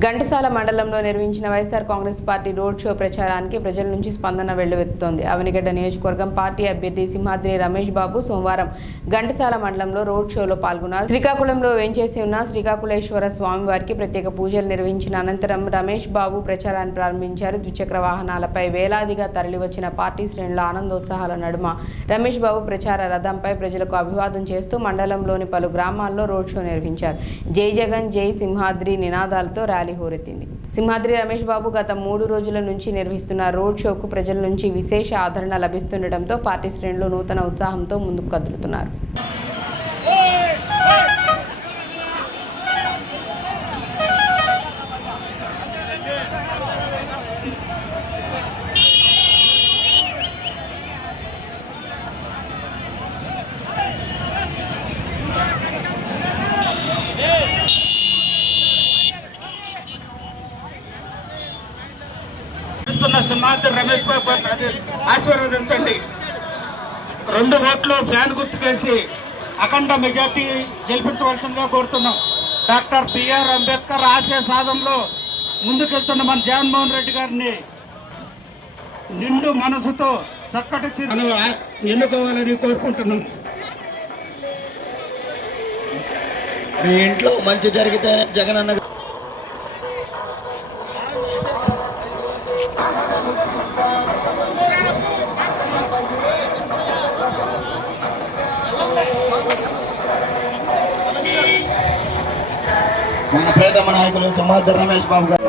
ఘంటసాల మండలంలో నిర్వహించిన YSR Congress party road show ప్రచారానికి ప్రజల నుంచి స్పందన వెల్లువెత్తుతోంది. అవనిగడ్డ నియోజకవర్గం పార్టీ అభ్యర్థి సింహాద్రి రమేష్ బాబు సోమవారం ఘంటసాల మండలంలో రోడ్ షోలో పాల్గొన్నారు. శ్రీకాకుళంలో వేంచేసి ఉన్న శ్రీకాకుళేశ్వర స్వామి వారికి ప్రత్యేక పూజలు నిర్వహించిన అనంతరం రమేష్ బాబు ప్రచారాన్ని ప్రారంభించారు. ద్విచక్ర వాహనాలపై వేలాదిగా తరలివచ్చిన పార్టీ శ్రేణుల ఆనందోత్సాహాల నడుమ రమేష్ బాబు ప్రచార రథంపై ప్రజలకు అభివాదం చేస్తూ మండలంలోని పలు గ్రామాల్లో రోడ్ షో నిర్వహించారు. జై జగన్ జై సింహాద్రి నినాదాలతో ర్యాలీ హోరెత్తింది. సింహాద్రి రమేష్ బాబు గత 3 రోజుల నుంచి నిర్వహిస్తున్న రోడ్ షోకు ప్రజల నుంచి విశేష ఆదరణ లభిస్తుండటంతో పార్టీ శ్రేణులు నూతన ఉత్సాహంతో ముందుకు కదులుతున్నారు. సింహాద్రి రమేష్ బాబు ఆశీర్వదించండి. 2 ఓట్లు ఫ్యాన్ గుర్తుకేసి అఖండ మెజార్టీ గెలిపించవలసిందిగా కోరుతున్నాం. డాక్టర్ బిఆర్ అంబేద్కర్ ఆశయ సాధనలో ముందుకెళ్తున్న మన జగన్మోహన్ రెడ్డి గారిని నిండు మనసుతో చక్కటి ఎన్నుకోవాలని కోరుకుంటున్నాం. మీ ఇంట్లో మంచి జరిగితే జగన్ అన్న మన ప్రియతమ నాయకులు సింహాద్రి రమేష్ బాబు గారు